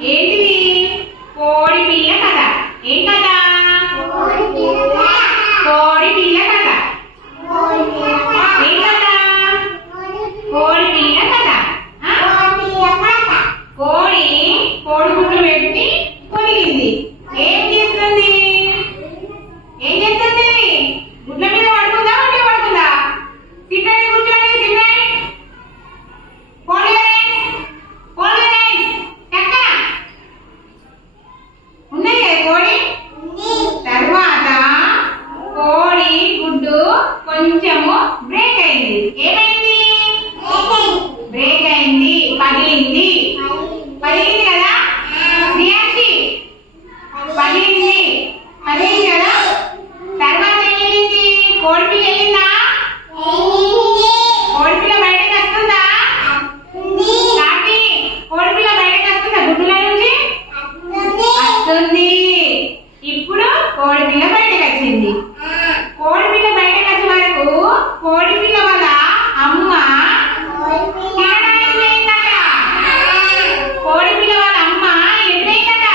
ఏంటిది? కోడి పిల్ల కథ. ఏం కథ? కోడి పిల్ల కథ. ఏం కథ? కోడి పిల్ల కథ. కోడి కోడిగుడ్డు పెట్టి కొనిగింది. ఏం చేస్తుంది? ఏం చేస్తుంది? గుడ్ల మీద పడుకుందా, ఒంటి పడుకుందా? సిద్ధండి, కూర్చోండి. సిద్ధండి, ఉన్నది కదా కోడి. తర్వాత కోడి గుడ్డు కొంచెము బ్రేక్ అయింది. ఏమైంది? బ్రేక్ అయింది, పగిలింది. పగిలింది కదా శ్రీయాక్షి? పగిలింది కదా. తర్వాత ఏం చేసింది? కోడిపిల్ల వెళ్ళిందా? కోడిపిల్ల బయటకు వస్తుందా? కోడిపిల్ల బయటకు వస్తుందా గుడ్డుల నుంచి? వస్తుంది. ఇప్పుడు కోడిపిల్ల బయటకు వచ్చింది. కోడిపిల్ల బయటకు వచ్చే వరకు కోడిపిల్ల వల్ల అమ్మ తినడానికి పోయిందట. కోడిపిల్ల వాళ్ళ అమ్మ ఎటుపోయిందట?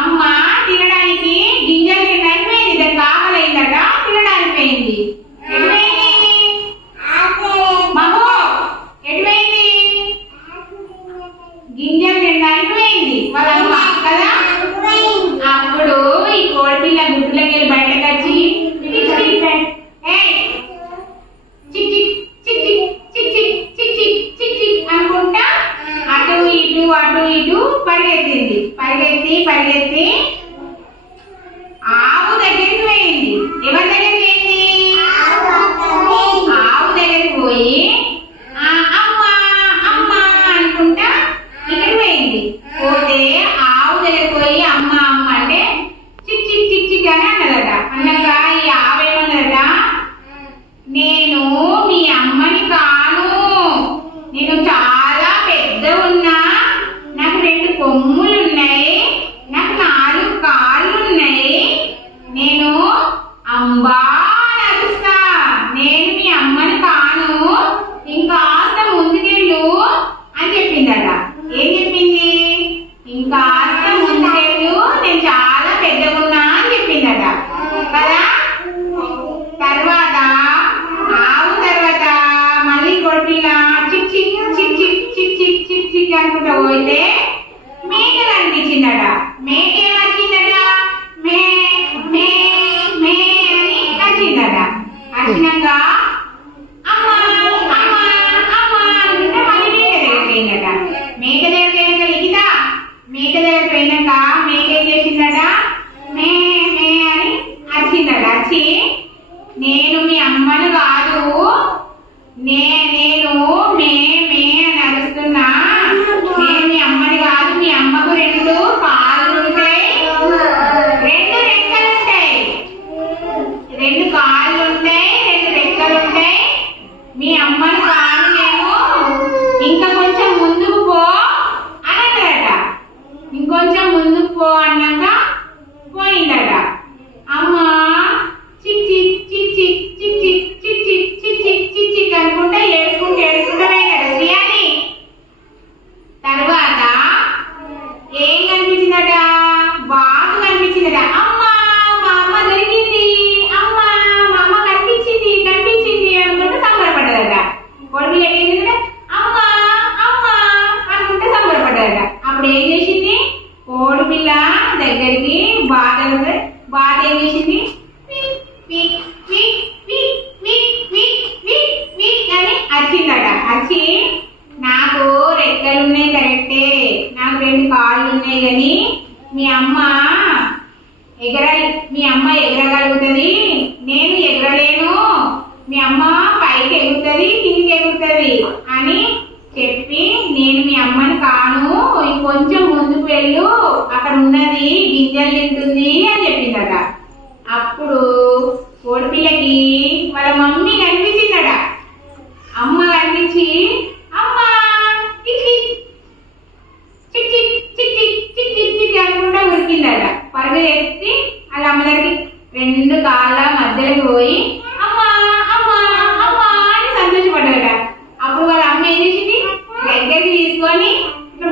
అమ్మ తినడానికి గింజలు తినడానికి పోయింది. దానికి ఆకలి అయిందట, తినడానికి పోయింది. ఎటుపోయింది బాబు? ఎటుపోయింది? గింజలు తినడానికి పోయింది వాళ్ళ అమ్మ కదా. అప్పుడు ఈ కోడిపిల్ల గుడ్డులోకి వెళ్ళి బయటకు వచ్చి అనుకుంటా అటు ఇటు పరిగెత్తింది. పరిగెత్తి ఆవు దగ్గరికి పోయింది. ఎవరి దగ్గరికి పోయింది? ఆవు దగ్గరికి పోయి అమ్మ అనుకుంటా ఇక్కడికి పోయింది. పోతే ఆవు దగ్గరికి పోయి అమ్మ అంటే చిక్ అని అన్నదట. అన్నాక ఈ ఆవు ఏమన్నదట? నేను మీ అమ్మని కాను, నేను చాలా పెద్ద ఉన్నా, నాకు 2 కొమ్ములున్నాయి, నాకు 4 కాళ్ళున్నాయి, నేను అంబా నడుస్తా, నేను మీ అమ్మని కాను, ఇంకాస్త ముందుకెళ్ళు అని చెప్పిందట. ఏం చెప్పింది? ఇంకాస్త ముందుకెళ్ళు, నేను చాలా పెద్దగా ఉన్నా అని చెప్పిందట కదా. తర్వాత ఆవు తర్వాత మళ్ళీ కోడిపిల్ల చిక్ అనుకుంటా పోయితే మేక కనిపించిందట. మేక ఏమొచ్చిందట? మే మే మే అని వచ్చిందట. వచ్చినాక అమ్మ అనుకుంటే మళ్ళీ మేక దగ్గరికి పోయిందట. మేక దగ్గరికి పోయినాక లిఖిత మేక దగ్గరికి పోయినాక మేక ఏం చేసిందట? మే మే అని వచ్చిందట. వచ్చి నేను మీ అమ్మను కాదు, నేను మే మే అని అరుస్తున్నా, నేను మీ అమ్మని కాదు, మీ అమ్మకు 2 కాళ్ళు ఉంటాయి, 2 రెక్కలు ఉంటాయి, 2 కాళ్ళు ఉంటాయి, 2 రెక్కలు ఉంటాయి, మీ అమ్మని కాదు నేను, ఇంకా కొంచెం ముందుకు పో అని అన్నదట. ఇంకొంచెం ముందుకు పో అన్నాక పోయిందట. అమ్మ చిక్ అనుకుంటే ఏడ్చుకుంటా పోయినాడు శ్రీయాని. తర్వాత ఏం కనిపించిందట? బాగా కనిపించిందట. అమ్మ మా అమ్మ దొరికింది, అమ్మ మా అమ్మ కనిపించింది అనుకుంటే సంబరపడ్డదట. కోడిపిల్ల ఏంటంటే అమ్మ అనుకుంటే సంబరపడ్డదట. అప్పుడు ఏం చేసింది? కోడిపిల్ల దగ్గరికి బాధ ఏం చేసింది? అని వచ్చిందట. వచ్చి నాకు రెక్కలున్నాయి కరెక్టే, నాకు 2 కాళ్ళు ఉన్నాయి, కానీ మీ అమ్మ ఎగరగలుగుతుంది, నేను ఎగరలేను, మీ అమ్మ పైకి ఎగురుతుంది, కిందికి ఎగురుతుంది అని చెప్పి నేను మీ అమ్మని కాను, ఇంకొంచెం ముందుకు వెళ్ళు, అక్కడ ఉన్నది గింజలు తింటుంది అని చెప్పిందట. అప్పుడు కోడిపిల్లకి వాళ్ళ మమ్మీ కనిపించిందట. అమ్మ కనిపించి అమ్మ చిక్ అనుకుంటా ఉరికిందట. పరుగు ఎత్తి వాళ్ళ అమ్మ దగ్గరికి 2 కాళ్ళ మధ్యలోకి పోయి అమ్మ అని సంతోషపడ్డాడట. అప్పుడు వాళ్ళ అమ్మ ఏం చేసింది? దగ్గరికి తీసుకొని ఇక్కడ